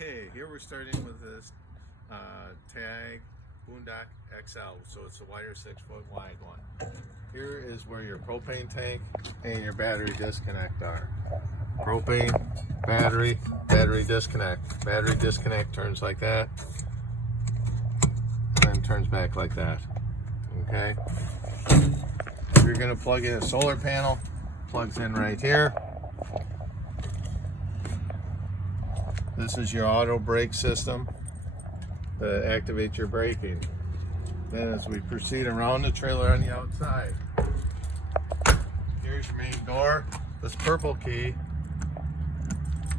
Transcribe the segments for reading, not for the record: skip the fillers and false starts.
Okay, here we're starting with this Tag Boondock XL, so it's a wider 6-foot wide one. Here is where your propane tank and your battery disconnect are. Propane, battery, battery disconnect. Battery disconnect turns like that, and then turns back like that. Okay? You're going to plug in a solar panel, plugs in right here. This is your auto brake system to activate your braking. Then as we proceed around the trailer on the outside, here's your main door. This purple key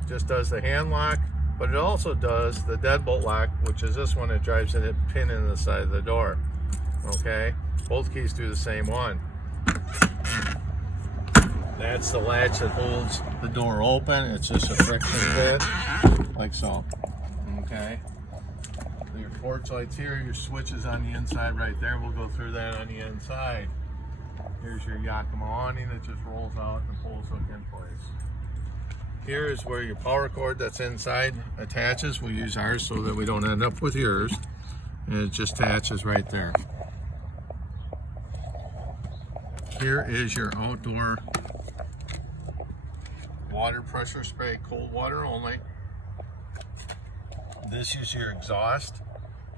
just does the hand lock, but it also does the deadbolt lock, which is this one that drives in a pin in the side of the door. Okay, both keys do the same one. That's the latch that holds the door open. It's just a friction fit, like so. Okay. Your porch lights here, your switch is on the inside right there. We'll go through that on the inside. Here's your Yakima awning that just rolls out and pulls hook in place. Here is where your power cord that's inside attaches. We'll use ours so that we don't end up with yours. And it just attaches right there. Here is your outdoor water pressure spray, cold water only. This is your exhaust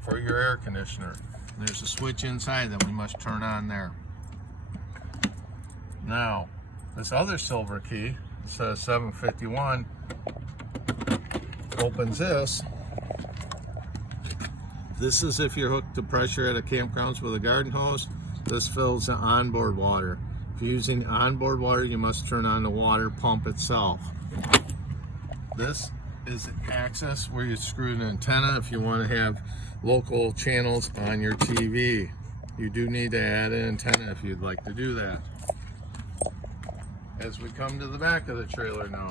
for your air conditioner. There's a switch inside that we must turn on there. Now, this other silver key, it says 751, opens this. This is if you're hooked to pressure at a campgrounds with a garden hose. This fills the onboard water. If you're using onboard water, you must turn on the water pump itself. This is access where you screw an antenna if you want to have local channels on your TV. You do need to add an antenna if you'd like to do that. As we come to the back of the trailer now,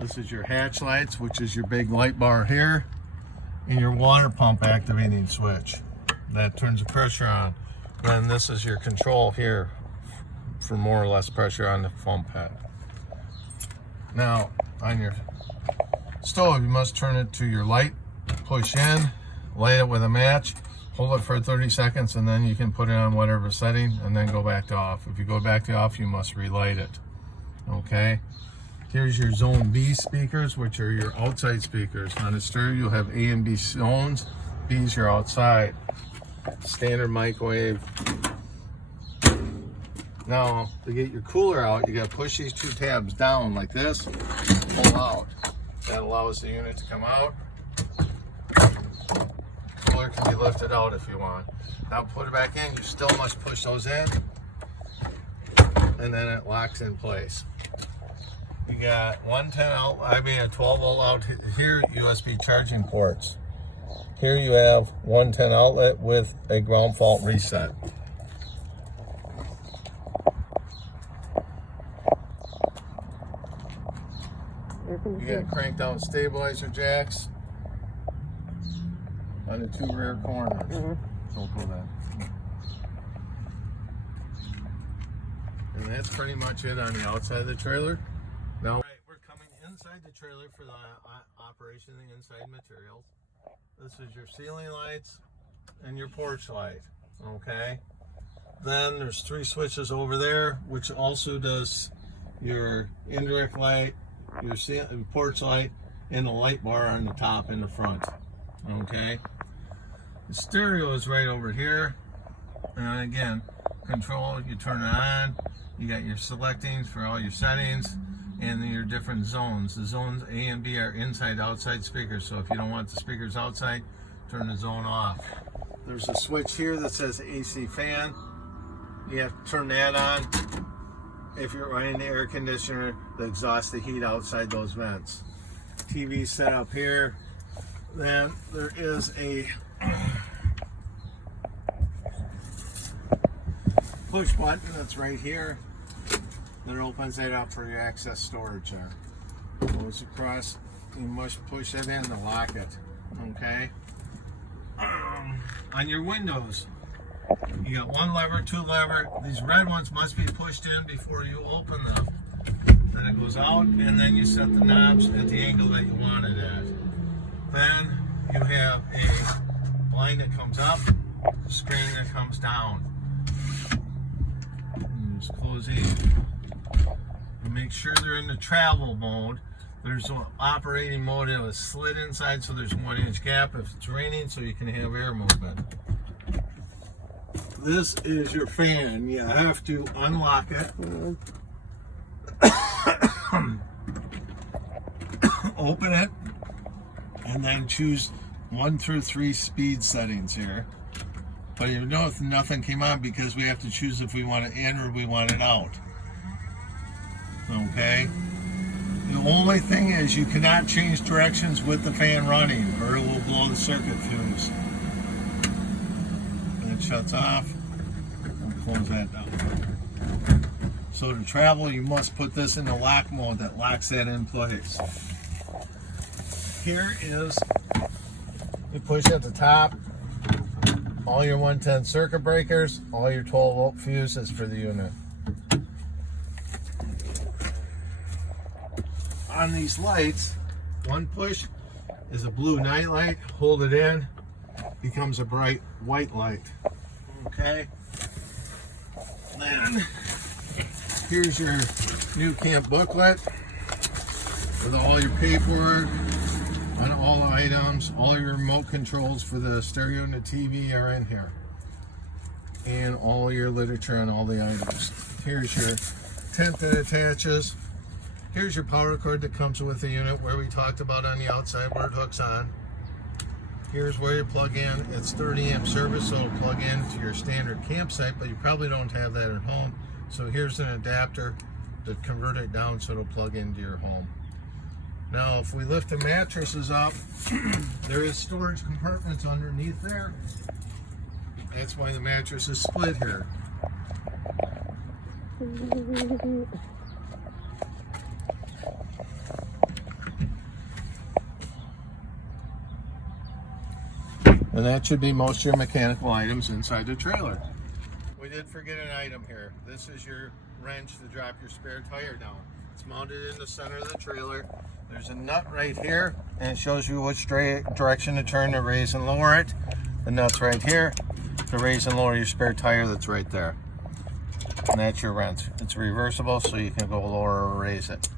this is your hatch lights, which is your big light bar here, and your water pump activating switch. That turns the pressure on. Then this is your control here for more or less pressure on the foam pad. Now, on your stove, you must turn it to your light, push in, light it with a match, hold it for 30 seconds, and then you can put it on whatever setting and then go back to off. If you go back to off, you must relight it. Okay? Here's your zone B speakers, which are your outside speakers. On the stereo, you'll have A and B zones. B's your outside. Standard microwave. Now, to get your cooler out, you got to push these two tabs down like this, pull out. That allows the unit to come out. Cooler can be lifted out if you want. Now put it back in. You still must push those in, and then it locks in place. You got a 12 volt out here, USB charging ports. Here you have 110 outlet with a ground fault reset. You got crank down stabilizer jacks on the two rear corners. So pull that. And that's pretty much it on the outside of the trailer. Now, we're coming inside the trailer for the operation of the inside materials. This is your ceiling lights and your porch light, okay? Then there's 3 switches over there, which also does your indirect light, your porch light, and the light bar on the top in the front, okay? The stereo is right over here, and again, control, you turn it on, you got your selectings for all your settings, and your different zones. The zones A and B are inside-outside speakers, so if you don't want the speakers outside, turn the zone off. There's a switch here that says AC fan. You have to turn that on if you're running the air conditioner to exhaust the heat outside those vents. TV set up here. Then there is a push button that's right here. That opens it up for your access storage there. Goes across, you must push it in to lock it, okay? On your windows, you got 1 lever, 2 lever. These red ones must be pushed in before you open them. then it goes out, and then you set the knobs at the angle that you want it at. Then you have a blind that comes up, screen that comes down. Just close these. And make sure they're in the travel mode. There's an operating mode that was slit inside, so there's a 1-inch gap if it's raining, so you can have air movement. This is your fan. You have to unlock it. Open it, and then choose 1 through 3 speed settings here. But you know nothing came on because we have to choose if we want it in or we want it out. Okay? The only thing is you cannot change directions with the fan running or it will blow the circuit fuse. And it shuts off. And close that down. So to travel, you must put this in the lock mode that locks that in place. Here is, you push at the top, all your 110 circuit breakers, all your 12 volt fuses for the unit. On these lights, one push is a blue night light, hold it in, becomes a bright white light. Okay? Then, here's your NuCamp booklet with all your paperwork on all the items. All your remote controls for the stereo and the TV are in here. And all your literature on all the items. Here's your tent that attaches. Here's your power cord that comes with the unit where we talked about on the outside where it hooks on. Here's where you plug in. It's 30 amp service, so it'll plug into your standard campsite, but you probably don't have that at home. So here's an adapter to convert it down so it'll plug into your home. Now, if we lift the mattresses up, there is storage compartments underneath there. That's why the mattress is split here. And that should be most of your mechanical items inside the trailer. We did forget an item here. This is your wrench to drop your spare tire down. It's mounted in the center of the trailer. There's a nut right here, and it shows you which direction to turn to raise and lower it. The nut's right here to raise and lower your spare tire that's right there. And that's your wrench. It's reversible, so you can go lower or raise it.